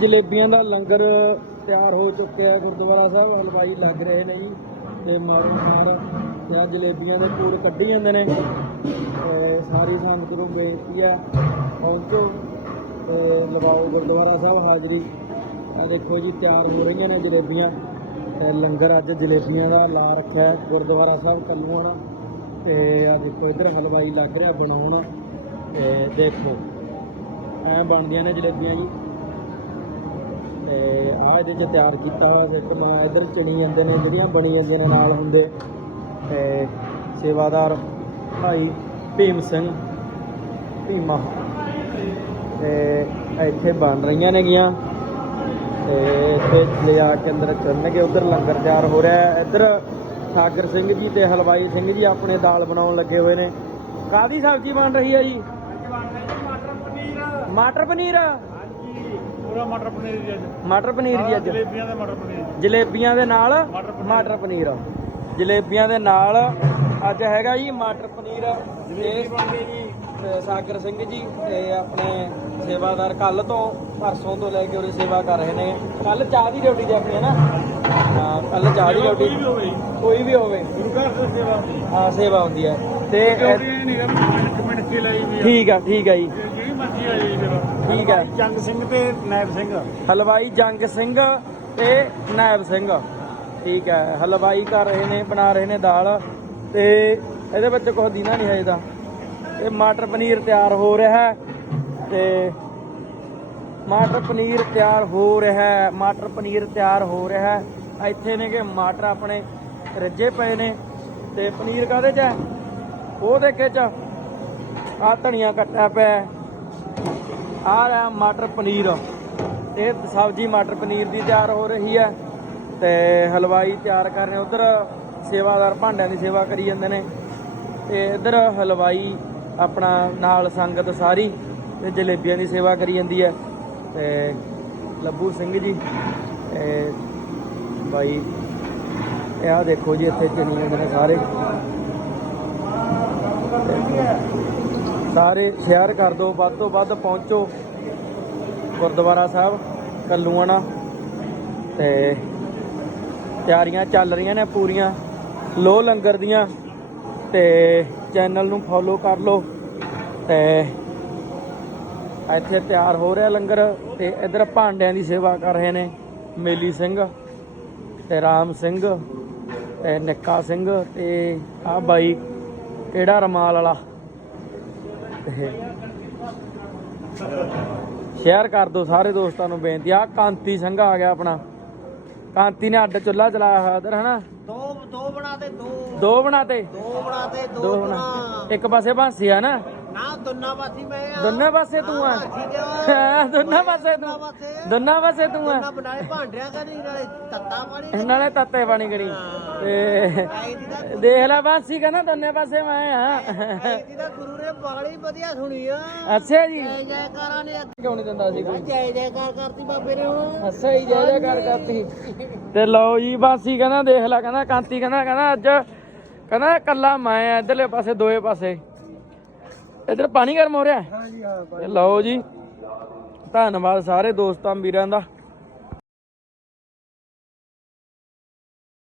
ਜਲੇਬੀਆਂ ਦਾ ਲੰਗਰ ਤਿਆਰ ਹੋ ਚੁੱਕਿਆ ਹੈ। ਗੁਰਦੁਆਰਾ ਸਾਹਿਬ ਹਲਵਾਈ ਲੱਗ ਰਹੇ ਨੇ ਜੀ ਤੇ ਮਾਰੋ ਮਾਰ ਤੇ ਆਹ ਜਲੇਬੀਆਂ ਦੇ ਪੂਰ ਕੱਢੀ ਜਾਂਦੇ ਨੇ ਤੇ ਸਾਰੀ ਸੰਗਤ ਨੂੰ ਬੇਨਤੀ ਹੈ, ਪਹੁੰਚੋ ਤੇ ਲਗਾਓ ਗੁਰਦੁਆਰਾ ਸਾਹਿਬ ਹਾਜ਼ਰੀ। ਆ ਦੇਖੋ ਜੀ, ਤਿਆਰ ਹੋ ਰਹੀਆਂ ਨੇ ਜਲੇਬੀਆਂ ਤੇ ਲੰਗਰ ਅੱਜ ਜਲੇਬੀਆਂ ਦਾ ਲਾ ਰੱਖਿਆ ਗੁਰਦੁਆਰਾ ਸਾਹਿਬ ਕੱਲੂਆਣਾ ਤੇ ਆ ਦੇਖੋ, ਇੱਧਰ ਹਲਵਾਈ ਲੱਗ ਰਿਹਾ ਬਣਾਉਣਾ ਤੇ ਦੇਖੋ, ਐ ਬਣਦੀਆਂ ਨੇ ਜਲੇਬੀਆਂ ਜੀ। ਤੇ ਆ ਇਹਦੇ ਚ ਤਿਆਰ ਕੀਤਾ ਹੋਇਆ ਦੇਖੋ ਮੈਂ ਇੱਧਰ ਚਣੀ ਜਾਂਦੇ ਨੇ ਜਿਹੜੀਆਂ ਬਣੀ ਜਾਂਦੀਆਂ ਨੇ ਨਾਲ ਹੁੰਦੇ। ਤੇ ਸੇਵਾਦਾਰ ਭਾਈ ਭੀਮ ਸਿੰਘ ਭੀਮਾ। ਤੇ ਇੱਥੇ ਬਣ ਰਹੀਆਂ ਨੇਗੀਆਂ। ਤੇ ਇੱਥੇ ਲਿਜਾ ਕੇ ਅੰਦਰ ਚੱਲਣਗੇ ਉਧਰ ਲੰਗਰ ਤਿਆਰ ਹੋ ਰਿਹਾ ਇੱਧਰ ਸਾਗਰ ਸਿੰਘ ਜੀ ਤੇ ਹਲਵਾਈ ਸਿੰਘ ਜੀ ਆਪਣੇ ਦਾਲ ਬਣਾਉਣ ਲੱਗੇ ਹੋਏ ਨੇ। ਕਾਦੀ ਸਬਜ਼ੀ ਬਣ ਰਹੀ ਹੈ ਜੀ? ਮਟਰ ਪਨੀਰ। ਹਾਂਜੀ ਪੂਰਾ ਮਟਰ ਪਨੀਰ ਜੀ ਅੱਜ। ਮਟਰ ਪਨੀਰ ਜੀ ਅੱਜ। ਜਲੇਬੀਆਂ ਦੇ ਮਟਰ ਪਨੀਰ। ਜਲੇਬੀਆਂ ਦੇ ਨਾਲ ਮਟਰ ਪਨੀਰ। ਜਲੇਬੀਆਂ ਦੇ ਨਾਲ ਅੱਜ ਹੈਗਾ ਜੀ ਮਟਰ ਪਨੀਰ ਜਲੇਬੀ ਜੀ। ਸਾਗਰ ਸਿੰਘ ਜੀ ਤੇ ਆਪਣੇ ਸੇਵਾਦਾਰ ਕੱਲ ਤੋਂ ਪਰਸੋਂ ਤੋਂ ਲੈ ਕੇ ਉਹਦੀ ਸੇਵਾ ਕਰ ਰਹੇ ਨੇ। ਕੱਲ ਚਾਹ ਦੀ ਡਿਊਟੀ ਤੇ ਆਪਣੀ ਹੈ ਨਾ? ਹਾਂ ਕੱਲ ਚਾਹ ਦੀ ਡਿਊਟੀ। ਕੋਈ ਵੀ ਹੋਵੇ ਗੁਰੂ ਘਰ ਤੋਂ ਸੇਵਾ ਹੁੰਦੀ ਹੈ। ਸੇਵਾ ਹੁੰਦੀ ਹੈ। ਤੇ ਠੀਕ ਆ ਠੀਕ ਆ ਜੀ। ਜਿਹੜੀ ਮਰਜ਼ੀ ਆ ਜੀ ਸੇਵਾ ਠੀਕ ਹੈ। ਜੰਗ ਸਿੰਘ ਤੇ ਨਾਇਬ ਸਿੰਘ। ਹਲਵਾਈ ਜੰਗ ਸਿੰਘ ਤੇ ਨਾਇਬ ਸਿੰਘ। ਠੀਕ ਹੈ ਹਲਵਾਈ ਕਰ ਰਹੇ ਨੇ ਬਣਾ ਰਹੇ ਨੇ ਦਾਲ। ਤੇ ਇਹਦੇ ਵਿੱਚ ਕੁਝ ਦੀਨਾ ਨਹੀਂ ਹੈ ਇਹਦਾ ਇਹ ਮਟਰ ਪਨੀਰ ਤਿਆਰ ਹੋ ਰਿਹਾ ਹੈ। ਤੇ ਮਟਰ ਪਨੀਰ ਤਿਆਰ ਹੋ ਰਿਹਾ ਹੈ। ਮਟਰ ਪਨੀਰ ਤਿਆਰ ਹੋ ਰਿਹਾ ਹੈ। ਇੱਥੇ ਨੇ ਕਿ ਮਟਰ ਆਪਣੇ ਰੱਜੇ ਪਏ ਨੇ। ਤੇ ਪਨੀਰ ਕਾਦੇ ਚ ਹੈ? ਉਹ ਦੇਖੇ ਚ। ਆ ਧਨੀਆ ਕੱਟਿਆ ਪਿਆ। ਆ ਰਿਹਾ ਮਟਰ ਪਨੀਰ। ਇਹ ਸਬਜ਼ੀ ਮਟਰ ਪਨੀਰ ਦੀ ਤਿਆਰ ਹੋ ਰਹੀ ਹੈ ਤੇ ਹਲਵਾਈ ਤਿਆਰ ਕਰ ਰਹੇ ਉਧਰ ਸੇਵਾਦਾਰ ਭਾਂਡਿਆਂ ਦੀ ਸੇਵਾ ਕਰੀ ਜਾਂਦੇ ਨੇ। ਤੇ ਇਧਰ ਹਲਵਾਈ ਆਪਣਾ ਨਾਲ ਸੰਗਤ ਸਾਰੀ ਤੇ ਜਲੇਬੀਆਂ ਦੀ ਸੇਵਾ ਕਰੀ ਜਾਂਦੀ ਹੈ। ਤੇ ਲੱਭੂ ਸਿੰਘ ਜੀ ਤੇ ਬਾਈ, ਇਹ ਆ ਦੇਖੋ ਜੀ ਇੱਥੇ ਚਣੀ ਜਾਂਦੇ ਨੇ ਸਾਰੇ। ਸਾਰੇ ਸ਼ੇਅਰ ਕਰ ਦਿਓ, ਵੱਧ ਤੋਂ ਵੱਧ ਪਹੁੰਚੋ। ਗੁਰਦੁਆਰਾ ਸਾਹਿਬ, ਕੱਲੂਆਣਾ। ਤੇ ਤਿਆਰੀਆਂ ਚੱਲ ਰਹੀਆਂ ਨੇ ਪੂਰੀਆਂ। ਲੋ ਲੰਗਰ ਦੀਆਂ। ਤੇ ਚੈਨਲ ਨੂੰ ਫੋਲੋ ਕਰ ਲਓ। ਤੇ ਇੱਥੇ ਤਿਆਰ ਹੋ ਰਿਹਾ ਲੰਗਰ। ਤੇ ਇਧਰ ਭਾਂਡਿਆਂ ਦੀ ਸੇਵਾ ਕਰ ਰਹੇ ਨੇ ਮੇਲੀ ਸਿੰਘ ਤੇ ਰਾਮ ਸਿੰਘ ਤੇ ਨਿੱਕਾ ਸਿੰਘ ਤੇ ਆ ਬਾਈ, ਕਿਹੜਾ ਰਮਾਲ ਵਾਲਾ? ਸ਼ੇਅਰ ਕਰ ਦਿਓ ਸਾਰੇ ਦੋਸਤਾਂ ਨੂੰ ਬੇਨਤੀ। ਆ ਕਾਂਤੀ ਸਿੰਘ ਆ ਗਿਆ ਆਪਣਾ। ਕਾਂਤੀ ਨੇ ਅੱਡ ਚੁੱਲਾ ਚਲਾਇਆ ਹੋਇਆ ਉਧਰ ਹਨਾ? ਦੋ ਦੋ ਬਣਾ ਦੇ। ਦੋ ਦੋ ਬਣਾਤੇ ਦੋ ਬਣਾ ਦੇ ਦੋ ਦੋ ਬਣਾ। ਬਣਾ। ਇੱਕ ਪਾਸੇ ਬਾਂਸੀ ਆ ਨਾ। ਨਾ ਦੋਨਾਂ ਪਾਸੀ ਮੈਂ ਆ। ਦੋਨੇ ਪਾਸੇ ਤੂੰ ਆ। ਹਾਂ, ਦੋਨਾਂ ਪਾਸੇ ਤੂੰ। ਦੋਨਾਂ ਪਾਸੇ ਤੂੰ ਆ। ਦੋਨਾਂ ਬਣਾਏ ਭਾਂਡਿਆਂ ਕਰੀ ਨਾਲੇ ਤੱਤਾ ਪਾਣੀ ਨਾਲੇ ਤੱਤੇ ਪਾਣੀ ਕਰੀ। ਤੇ ਆਈ ਦੀ ਦਾ ਦੇਖ ਲੈ ਬਾਂਸੀ ਕਹਿੰਦਾ ਦੋਨੇ ਪਾਸੇ ਮੈਂ ਆ। ਆਈ ਦੀ ਦਾ ਗੁਰੂ ਨੇ ਬਾਲੀ ਵਧੀਆ ਸੁਣੀ ਆ। ਅੱਛਾ ਜੀ। ਜੈ ਜੈਕਾਰਾਂ ਨੇ ਕਿਉਂ ਨਹੀਂ ਦਿੰਦਾ ਸੀ ਕੋਈ? ਜੈ ਜੈਕਾਰ ਕਰਤੀ ਬਾਬੇ ਨੇ ਹੁਣ। ਅੱਛਾ ਹੀ ਜੈ ਜੈਕਾਰ ਕਰਤੀ। ਤੇ ਲਓ ਜੀ ਬਾਸੀ ਕਹਿੰਦਾ ਦੇਖ ਲੈ ਕਹਿੰਦਾ ਕਾਂਤੀ ਕਹਿੰਦਾ ਕਹਿੰਦਾ ਅੱਜ ਕਹਿੰਦਾ ਕੱਲਾ ਮੈਂ ਆ ਇਧਰਲੇ ਪਾਸੇ ਦੋਏ ਪਾਸੇ। ਇਧਰ ਪਾਣੀ ਗਰਮ ਹੋ ਰਿਹਾ ਹਾਂਜੀ ਹਾਂ ਲਓ ਜੀ। ਧੰਨਵਾਦ ਸਾਰੇ ਦੋਸਤਾਂ ਵੀਰਾਂ ਦਾ।